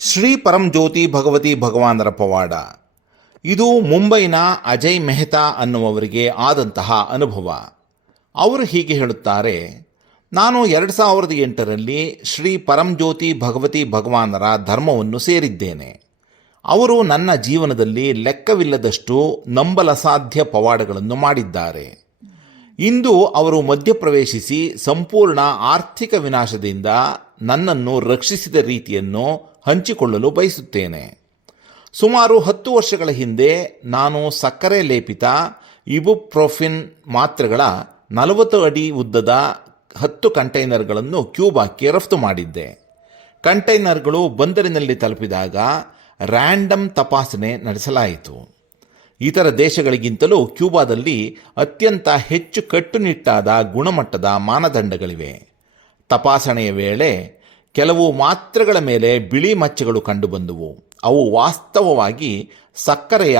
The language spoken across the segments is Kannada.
ಶ್ರೀ ಪರಂಜ್ಯೋತಿ ಭಗವತಿ ಭಗವಾನರ ಪವಾಡ. ಇದು ಮುಂಬೈನ ಅಜಯ್ ಮೆಹ್ತಾ ಅನ್ನುವವರಿಗೆ ಆದಂತಹ ಅನುಭವ. ಅವರು ಹೀಗೆ ಹೇಳುತ್ತಾರೆ, ನಾನು 2008ರಲ್ಲಿ ಶ್ರೀ ಪರಂಜ್ಯೋತಿ ಭಗವತಿ ಭಗವಾನರ ಧರ್ಮವನ್ನು ಸೇರಿದ್ದೇನೆ. ಅವರು ನನ್ನ ಜೀವನದಲ್ಲಿ ಲೆಕ್ಕವಿಲ್ಲದಷ್ಟು ನಂಬಲಸಾಧ್ಯ ಪವಾಡಗಳನ್ನು ಮಾಡಿದ್ದಾರೆ. ಇಂದು ಅವರು ಮಧ್ಯಪ್ರವೇಶಿಸಿ ಸಂಪೂರ್ಣ ಆರ್ಥಿಕ ವಿನಾಶದಿಂದ ನನ್ನನ್ನು ರಕ್ಷಿಸಿದ ರೀತಿಯನ್ನು ಹಂಚಿಕೊಳ್ಳಲು ಬಯಸುತ್ತೇನೆ. ಸುಮಾರು 10 ವರ್ಷಗಳ ಹಿಂದೆ ನಾನು ಸಕ್ಕರೆ ಲೇಪಿತ ಇಬುಪ್ರೋಫಿನ್ ಮಾತ್ರೆಗಳ 40 ಅಡಿ ಉದ್ದದ 10 ಕಂಟೈನರ್ಗಳನ್ನು ಕ್ಯೂಬಾಕ್ಕೆ ರಫ್ತು ಮಾಡಿದ್ದೆ. ಕಂಟೈನರ್ಗಳು ಬಂದರಿನಲ್ಲಿ ತಲುಪಿದಾಗ ರ್ಯಾಂಡಮ್ ತಪಾಸಣೆ ನಡೆಸಲಾಯಿತು. ಇತರ ದೇಶಗಳಿಗಿಂತಲೂ ಕ್ಯೂಬಾದಲ್ಲಿ ಅತ್ಯಂತ ಹೆಚ್ಚು ಕಟ್ಟುನಿಟ್ಟಾದ ಗುಣಮಟ್ಟದ ಮಾನದಂಡಗಳಿವೆ. ತಪಾಸಣೆಯ ವೇಳೆ ಕೆಲವು ಮಾತ್ರೆಗಳ ಮೇಲೆ ಬಿಳಿ ಮಚ್ಚೆಗಳು ಕಂಡುಬಂದವು. ಅವು ವಾಸ್ತವವಾಗಿ ಸಕ್ಕರೆಯ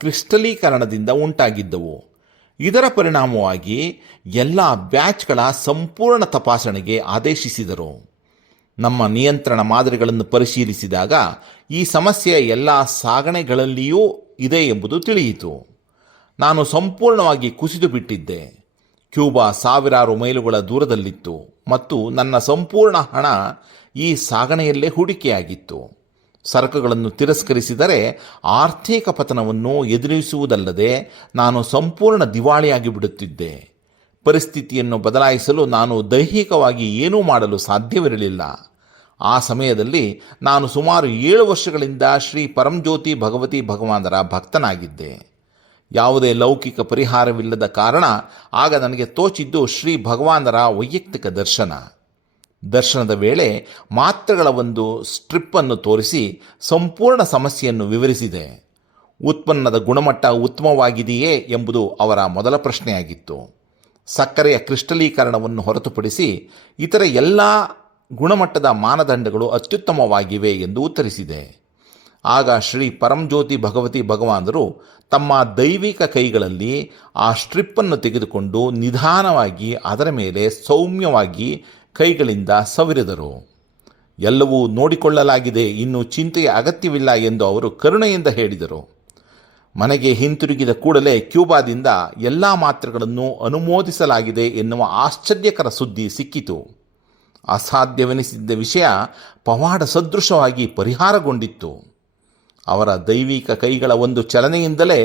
ಕ್ರಿಸ್ಟಲೀಕರಣದಿಂದ ಉಂಟಾಗಿದ್ದವು. ಇದರ ಪರಿಣಾಮವಾಗಿ ಎಲ್ಲ ಬ್ಯಾಚ್ಗಳ ಸಂಪೂರ್ಣ ತಪಾಸಣೆಗೆ ಆದೇಶಿಸಿದರು. ನಮ್ಮ ನಿಯಂತ್ರಣ ಮಾದರಿಗಳನ್ನು ಪರಿಶೀಲಿಸಿದಾಗ ಈ ಸಮಸ್ಯೆ ಎಲ್ಲ ಸಾಗಣೆಗಳಲ್ಲಿಯೂ ಇದೆ ಎಂಬುದು ತಿಳಿಯಿತು. ನಾನು ಸಂಪೂರ್ಣವಾಗಿ ಕುಸಿದು ಬಿಟ್ಟಿದ್ದೆ. ಕ್ಯೂಬಾ ಸಾವಿರಾರು ಮೈಲುಗಳ ದೂರದಲ್ಲಿತ್ತು ಮತ್ತು ನನ್ನ ಸಂಪೂರ್ಣ ಹಣ ಈ ಸಾಗಣೆಯಲ್ಲೇ ಹೂಡಿಕೆಯಾಗಿತ್ತು. ಸರಕುಗಳನ್ನು ತಿರಸ್ಕರಿಸಿದರೆ ಆರ್ಥಿಕ ಪತನವನ್ನು ಎದುರಿಸುವುದಲ್ಲದೆ ನಾನು ಸಂಪೂರ್ಣ ದಿವಾಳಿಯಾಗಿ ಬಿಡುತ್ತಿದ್ದೆ. ಪರಿಸ್ಥಿತಿಯನ್ನು ಬದಲಾಯಿಸಲು ನಾನು ದೈಹಿಕವಾಗಿ ಏನೂ ಮಾಡಲು ಸಾಧ್ಯವಿರಲಿಲ್ಲ. ಆ ಸಮಯದಲ್ಲಿ ನಾನು ಸುಮಾರು 7 ವರ್ಷಗಳಿಂದ ಶ್ರೀ ಪರಂಜ್ಯೋತಿ ಭಗವತಿ ಭಗವಾನರ ಭಕ್ತನಾಗಿದ್ದೆ. ಯಾವುದೇ ಲೌಕಿಕ ಪರಿಹಾರವಿಲ್ಲದ ಕಾರಣ ಆಗ ನನಗೆ ತೋಚಿದ್ದು ಶ್ರೀ ಭಗವಾನರ ವೈಯಕ್ತಿಕ ದರ್ಶನದ ವೇಳೆ ಮಾತ್ರೆಗಳ ಒಂದು ಸ್ಟ್ರಿಪ್ಪನ್ನು ತೋರಿಸಿ ಸಂಪೂರ್ಣ ಸಮಸ್ಯೆಯನ್ನು ವಿವರಿಸಿದೆ. ಉತ್ಪನ್ನದ ಗುಣಮಟ್ಟ ಉತ್ತಮವಾಗಿದೆಯೇ ಎಂಬುದು ಅವರ ಮೊದಲ ಪ್ರಶ್ನೆಯಾಗಿತ್ತು. ಸಕ್ಕರೆಯ ಕ್ರಿಸ್ಟಲೀಕರಣವನ್ನು ಹೊರತುಪಡಿಸಿ ಇತರ ಎಲ್ಲ ಗುಣಮಟ್ಟದ ಮಾನದಂಡಗಳು ಅತ್ಯುತ್ತಮವಾಗಿವೆ ಎಂದು ಉತ್ತರಿಸಿದೆ. ಆಗ ಶ್ರೀ ಪರಂಜ್ಯೋತಿ ಭಗವತಿ ಭಗವಾನರು ತಮ್ಮ ದೈವಿಕ ಕೈಗಳಲ್ಲಿ ಆ ಸ್ಟ್ರಿಪ್ಪನ್ನು ತೆಗೆದುಕೊಂಡು ನಿಧಾನವಾಗಿ ಅದರ ಮೇಲೆ ಸೌಮ್ಯವಾಗಿ ಕೈಗಳಿಂದ ಸವರಿದರು. ಎಲ್ಲವೂ ನೋಡಿಕೊಳ್ಳಲಾಗಿದೆ, ಇನ್ನು ಚಿಂತೆಯ ಅಗತ್ಯವಿಲ್ಲ ಎಂದು ಅವರು ಕರುಣೆಯಿಂದ ಹೇಳಿದರು. ಮನೆಗೆ ಹಿಂತಿರುಗಿದ ಕೂಡಲೇ ಕ್ಯೂಬಾದಿಂದ ಎಲ್ಲ ಮಾತ್ರೆಗಳನ್ನು ಅನುಮೋದಿಸಲಾಗಿದೆ ಎನ್ನುವ ಆಶ್ಚರ್ಯಕರ ಸುದ್ದಿ ಸಿಕ್ಕಿತು. ಅಸಾಧ್ಯವೆನಿಸಿದ್ದ ವಿಷಯ ಪವಾಡ ಸದೃಶವಾಗಿ ಪರಿಹಾರಗೊಂಡಿತ್ತು. ಅವರ ದೈವಿಕ ಕೈಗಳ ಒಂದು ಚಲನೆಯಿಂದಲೇ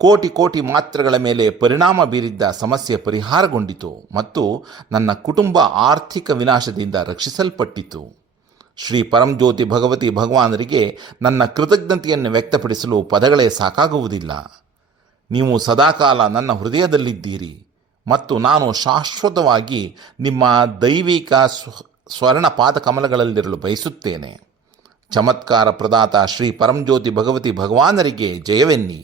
ಕೋಟಿ ಮಾತ್ರೆಗಳ ಮೇಲೆ ಪರಿಣಾಮ ಬೀರಿದ್ದ ಸಮಸ್ಯೆ ಪರಿಹಾರಗೊಂಡಿತು ಮತ್ತು ನನ್ನ ಕುಟುಂಬ ಆರ್ಥಿಕ ವಿನಾಶದಿಂದ ರಕ್ಷಿಸಲ್ಪಟ್ಟಿತು. ಶ್ರೀ ಪರಂಜ್ಯೋತಿ ಭಗವತಿ ಭಗವಾನರಿಗೆ ನನ್ನ ಕೃತಜ್ಞತೆಯನ್ನು ವ್ಯಕ್ತಪಡಿಸಲು ಪದಗಳೇ ಸಾಕಾಗುವುದಿಲ್ಲ. ನೀವು ಸದಾಕಾಲ ನನ್ನ ಹೃದಯದಲ್ಲಿದ್ದೀರಿ ಮತ್ತು ನಾನು ಶಾಶ್ವತವಾಗಿ ನಿಮ್ಮ ದೈವಿಕ ಸ್ವರ್ಣ ಪಾದಕಮಲಗಳಲ್ಲಿರಲು ಬಯಸುತ್ತೇನೆ. ಚಮತ್ಕಾರ ಪ್ರದಾತ ಶ್ರೀ ಪರಂಜ್ಯೋತಿ ಭಗವತಿ ಭಗವಾನರಿಗೆ ಜಯವೆನ್ನಿ.